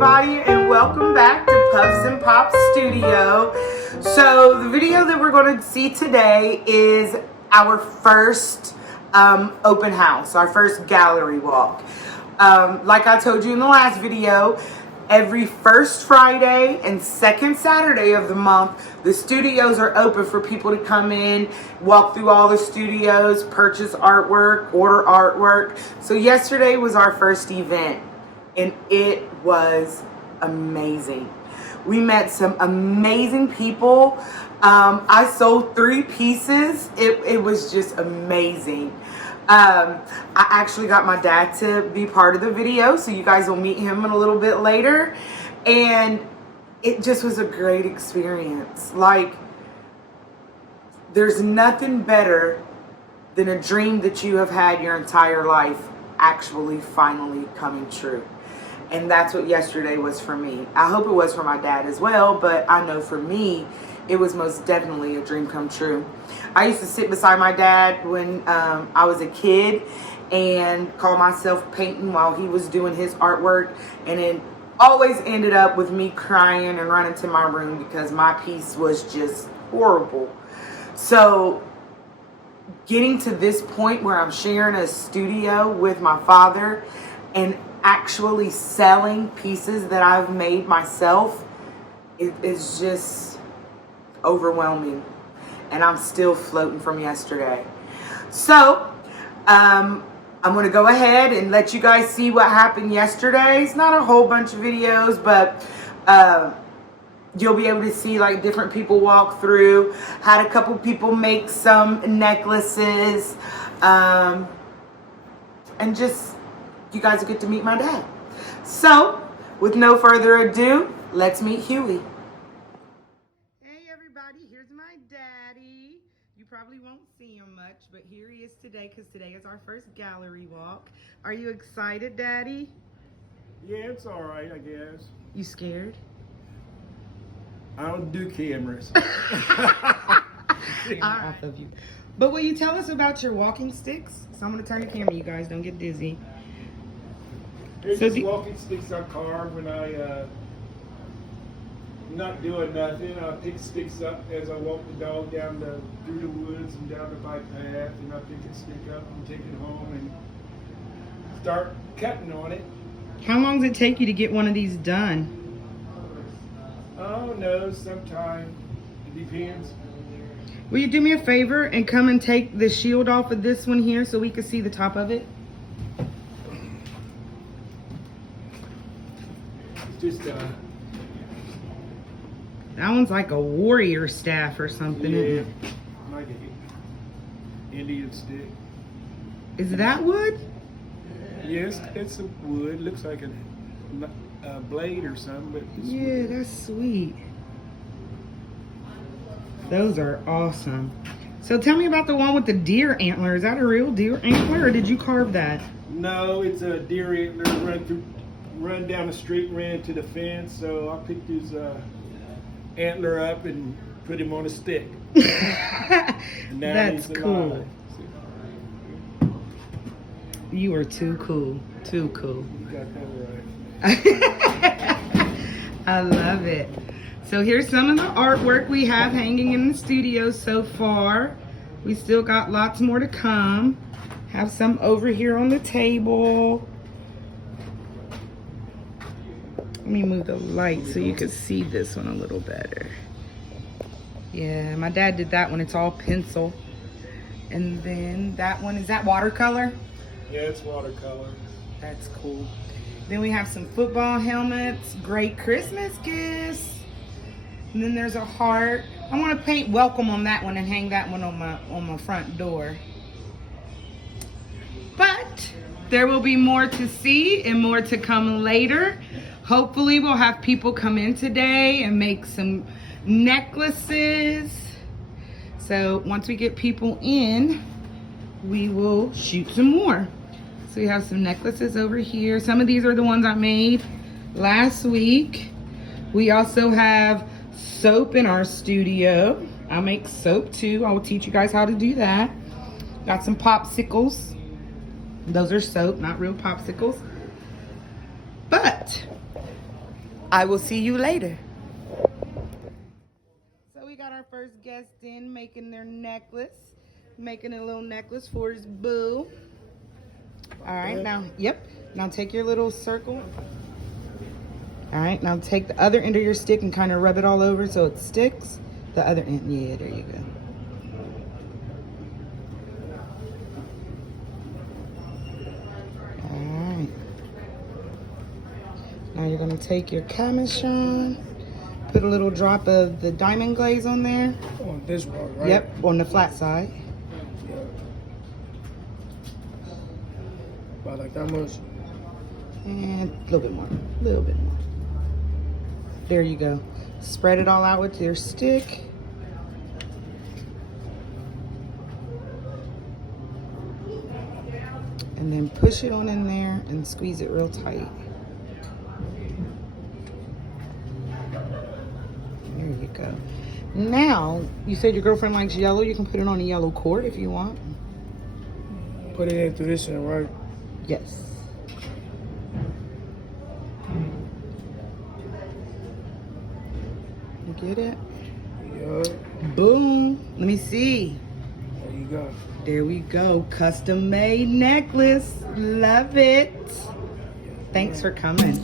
everybody, and welcome back to Puffs and Pops Studio. So the video that we're going to see today is our first open house, our first gallery walk. Like I told you in the last video, every first Friday and second Saturday of the month, the studios are open for people to come in, walk through all the studios, purchase artwork, order artwork. So yesterday was our first event, and it was amazing. We met some amazing people. I sold 3 pieces. It was just amazing. I actually got my dad to be part of the video, so you guys will meet him in a little bit later. And it just was a great experience. Like, there's nothing better than a dream that you have had your entire life actually finally coming true. And that's what yesterday was for me. I hope it was for my dad as well, but I know for me, it was most definitely a dream come true. I used to sit beside my dad when I was a kid and call myself painting while he was doing his artwork, and it always ended up with me crying and running to my room because my piece was just horrible. So getting to this point where I'm sharing a studio with my father and actually selling pieces that I've made myself, it is just overwhelming. And I'm still floating from yesterday. So I'm gonna go ahead and let you guys see what happened yesterday. It's not a whole bunch of videos, but you'll be able to see like different people walk through. Had a couple people make some necklaces, and just you guys will get to meet my dad. So with no further ado, let's meet Huey. Hey everybody, here's my daddy. You probably won't see him much, but here he is today because today is our first gallery walk. Are you excited, Daddy? Yeah, it's all right, I guess. You scared? I don't do cameras. Off of you. But will you tell us about your walking sticks? So I'm going to turn the camera, you guys. Don't get dizzy. There's just walking sticks I carve when I'm not doing nothing. I pick sticks up as I walk the dog through the woods and down the bike path, and I pick a stick up and take it home and start cutting on it. How long does it take you to get one of these done? Oh no, sometime. It depends. Will you do me a favor and come and take the shield off of this one here so we can see the top of it? Just that one's like a warrior staff or something. Yeah, like an Indian stick. Is that wood? Yes, it's a wood. Looks like a blade or something, but it's yeah, wood. That's sweet. Those are awesome. So tell me about the one with the deer antler. Is that a real deer antler, or did you carve that? No, it's a deer antler run down the street and ran to the fence, so I picked his antler up and put him on a stick. That's cool. You are too cool. Too cool. You got that right. I love it. So here's some of the artwork we have hanging in the studio so far. We still got lots more to come. Have some over here on the table. Let me move the light so you can see this one a little better. Yeah, my dad did that one. It's all pencil. And then that one, is that watercolor? Yeah, it's watercolor. That's cool. Then we have some football helmets, great Christmas gifts. And then there's a heart. I want to paint welcome on that one and hang that one on my front door. But there will be more to see and more to come later. Hopefully we'll have people come in today and make some necklaces. So once we get people in, we will shoot some more. So we have some necklaces over here. Some of these are the ones I made last week. We also have soap in our studio. I make soap too. I will teach you guys how to do that. Got some popsicles. Those are soap, not real popsicles. But I will see you later. So we got our first guest in making their necklace. Making a little necklace for his boo. All right, now, yep. Now take your little circle. All right, now take the other end of your stick and kind of rub it all over so it sticks. The other end, yeah, there you go. All right. Now you're gonna take your cabochon, put a little drop of the diamond glaze on there. On this part, right? Yep, on the flat side. About like that much. And a little bit more, a little bit more. There you go. Spread it all out with your stick. And then push it on in there and squeeze it real tight. There you go. Now, you said your girlfriend likes yellow. You can put it on a yellow cord if you want. Put it in through this end, right? Yes. You get it? Yeah. Boom. Let me see. There you go. There we go. Custom made necklace. Love it. Thanks for coming.